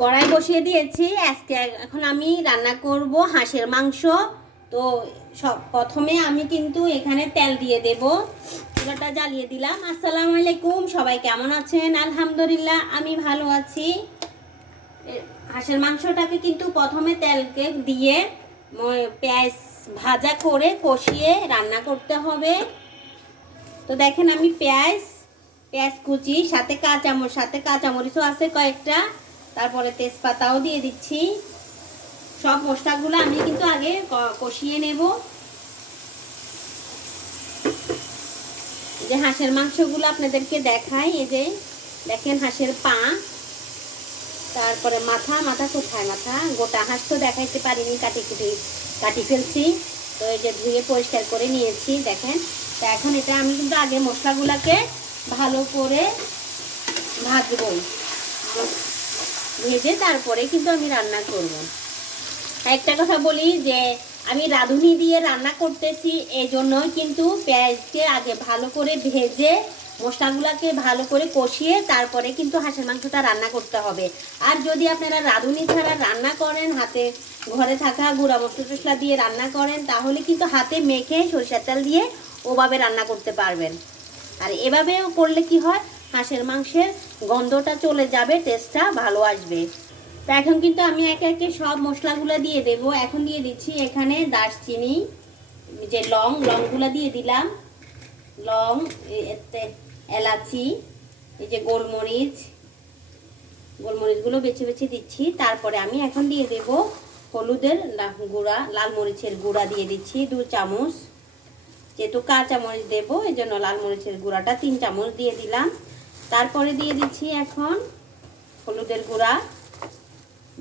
কড়াই বসিয়ে দিয়েছি। আজকে এখন আমি রান্না করব হাঁসের মাংস। তো প্রথমে আমি কিন্তু এখানে তেল দিয়ে দেব। চুলাটা জ্বালিয়ে দিলাম। আসসালামু আলাইকুম, সবাই কেমন আছেন? আলহামদুলিল্লাহ আমি ভালো আছি। হাঁসের মাংসটাকে কিন্তু প্রথমে তেলকে দিয়ে পেঁয়াজ ভাজা করে কষিয়ে রান্না করতে হবে। তো দেখেন আমি পেঁয়াজ কুচি সাথে কাঁচামরিচও আছে কয়েকটা, তারপরে তেজপাতাও দিয়ে দিচ্ছি। সব মশলাগুলো আমি কিন্তু আগে কষিয়ে নেব। যে হাঁসের মাংসগুলো আপনাদেরকে দেখাই, এই যে দেখেন হাঁসের পা, তারপরে মাথা কোথায়, মাথা গোটা হাঁস তো দেখাইতে পারিনি, কাটি ফেলছি। তো এই যে ধুয়ে পরিষ্কার করে নিয়েছি দেখেন। তো এখন এটা আমি কিন্তু আগে মশলাগুলোকে ভালো করে ভাজবো, ভেজে তারপরে কিন্তু আমি রান্না করব। একটা কথা বলি যে আমি রাঁধুনি দিয়ে রান্না করতেছি, এই জন্যই কিন্তু পেঁয়াজকে আগে ভালো করে ভেজে মশলাগুলোকে ভালো করে কষিয়ে তারপরে কিন্তু হাঁসের মাংসটা রান্না করতে হবে। আর যদি আপনারা রাঁধুনি ছাড়া রান্না করেন, হাতে ঘরে থাকা গুঁড়া মশলা দিয়ে রান্না করেন, তাহলে কিন্তু হাতে মেখে সরিষার তেল দিয়ে ওভাবে রান্না করতে পারবেন। আর এভাবেও করলে কি হয়, হাঁসের মাংসের গন্ধটা চলে যাবে, টেস্টটা ভালো আসবে। তো এখন কিন্তু আমি একে একে সব মশলাগুলো দিয়ে দেব। এখন দিয়ে দিচ্ছি এখানে দারচিনি, যে লংগুলো দিয়ে দিলাম, লং, এলাচি, এই যে গোলমরিচগুলো বেছে বেছে দিচ্ছি। তারপরে আমি এখন দিয়ে দেব হলুদের গুঁড়া, লাল মরিচের গুঁড়া দিয়ে দিচ্ছি 2 চামচ। যেহেতু কাঁচা মরিচ দেবো এই জন্য লাল মরিচের গুঁড়াটা 3 চামচ দিয়ে দিলাম। তারপরে দিয়ে দিচ্ছি এখন হলুদের গুঁড়া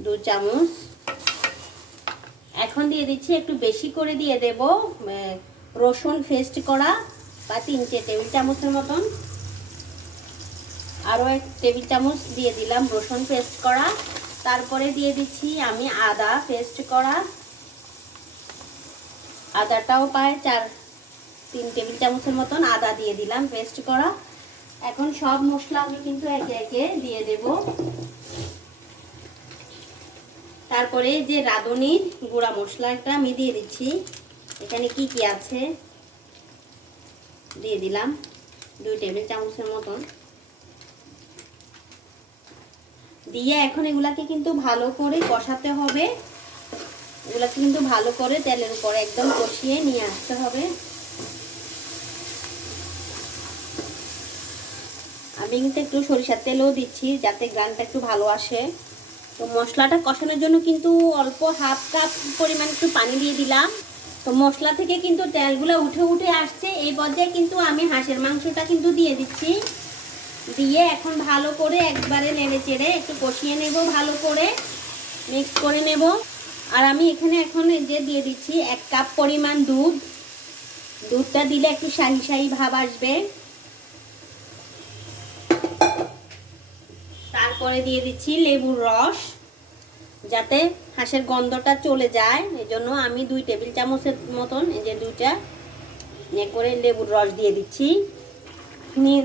2 চামচ। এখন দিয়ে দিচ্ছি একটু বেশি করে দিয়ে দেব রসুন পেস্ট করা, বা 3 টেবিল চামচের মতন। আরও 1 টেবিল চামচ দিয়ে দিলাম রসুন পেস্ট করা। তারপরে দিয়ে দিচ্ছি আমি আদা পেস্ট করা, আদাটাও প্রায় 3 টেবিল চামচের মতন আদা দিয়ে দিলাম পেস্ট করা। এখন সব মশলা আমি কিন্তু একে একে দিয়ে দেব। তারপরে যে রাঁধুনির গুঁড়া মশলাটা আমি দিয়ে দিচ্ছি। এখানে কি কি আছে দিয়ে দিলাম 2 টেবিল চামচের মতন দিয়ে এখন এগুলাকে কিন্তু ভালো করে কষাতে হবে। এগুলাকে কিন্তু ভালো করে তেলের উপরে একদম কষিয়ে নিয়ে আসতে হবে। আমি কিন্তু একটু সরিষার তেলও দিচ্ছি যাতে গ্রানটা একটু ভালো আসে। তো মশলাটা কষানোর জন্য কিন্তু অল্প হাফ কাপ পরিমাণ একটু পানি দিয়ে দিলাম। তো মশলা থেকে কিন্তু তেলগুলো উঠে আসছে। এই পর্যায়ে কিন্তু আমি হাঁসের মাংসটা কিন্তু দিয়ে দিচ্ছি। দিয়ে এখন ভালো করে একবারে নেড়ে চেড়ে একটু কষিয়ে নেব, ভালো করে মিক্স করে নেব। আর আমি এখানে এখন যে দিয়ে দিচ্ছি 1 কাপ পরিমাণ দুধটা দিলে একটু শাহি ভাব আসবে। তারপরে দিয়ে দিচ্ছি লেবুর রস, যাতে হাঁসের গন্ধটা চলে যায়, এজন্য আমি 2 টেবিল চামচের মতন এই যে 2টা করে লেবুর রস দিয়ে দিচ্ছি।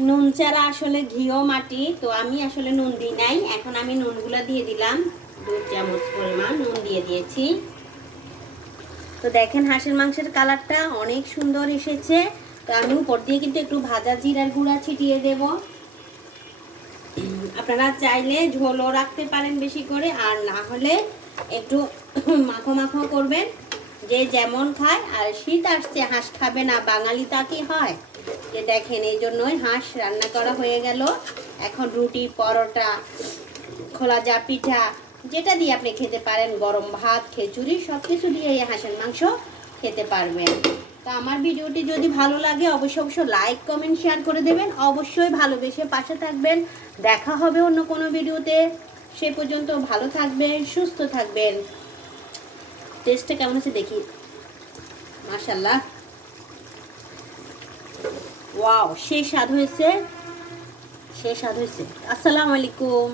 নুন ছাড়া আসলে ঘিও মাটি, তো আমি আসলে নুন দিই নাই। এখন আমি নুনগুলো দিয়ে দিলাম, 2 চামচ পরিমাণ নুন দিয়ে দিয়েছি। তো দেখেন হাঁসের মাংসের কালারটা অনেক সুন্দর এসেছে। তো আমি উপর দিয়ে কিন্তু একটু ভাজা জিরার গুঁড়া ছিটিয়ে দেব। আপনারা চাইলে ঝোলও রাখতে পারেন বেশি করে, আর না হলে একটু মাখো করবেন, যে যেমন খায়। আর শীত আসছে, হাঁস খাবে না, বাঙালি তা কি হয়। যে দেখেন এই জন্যই হাঁস রান্না করা হয়ে গেল। এখন রুটি, পরোটা, খোলা যা পিঠা, যেটা দিয়ে আপনি খেতে পারেন, গরম ভাত, খিচুড়ি, সব কিছু দিয়ে এই হাঁসের মাংস খেতে পারবেন। তো আমার ভিডিওটি যদি ভালো লাগে অবশ্যই লাইক, কমেন্ট, শেয়ার করে দেবেন। অবশ্যই ভালোবেসে পাশে থাকবেন। দেখা হবে অন্য কোনো ভিডিওতে। সে পর্যন্ত ভালো থাকবেন, সুস্থ থাকবেন। টেস্টটা কেমন হচ্ছে দেখি। মাশাআল্লাহ, ওয়াও, সেই স্বাদ হয়েছে। আসসালামু আলাইকুম।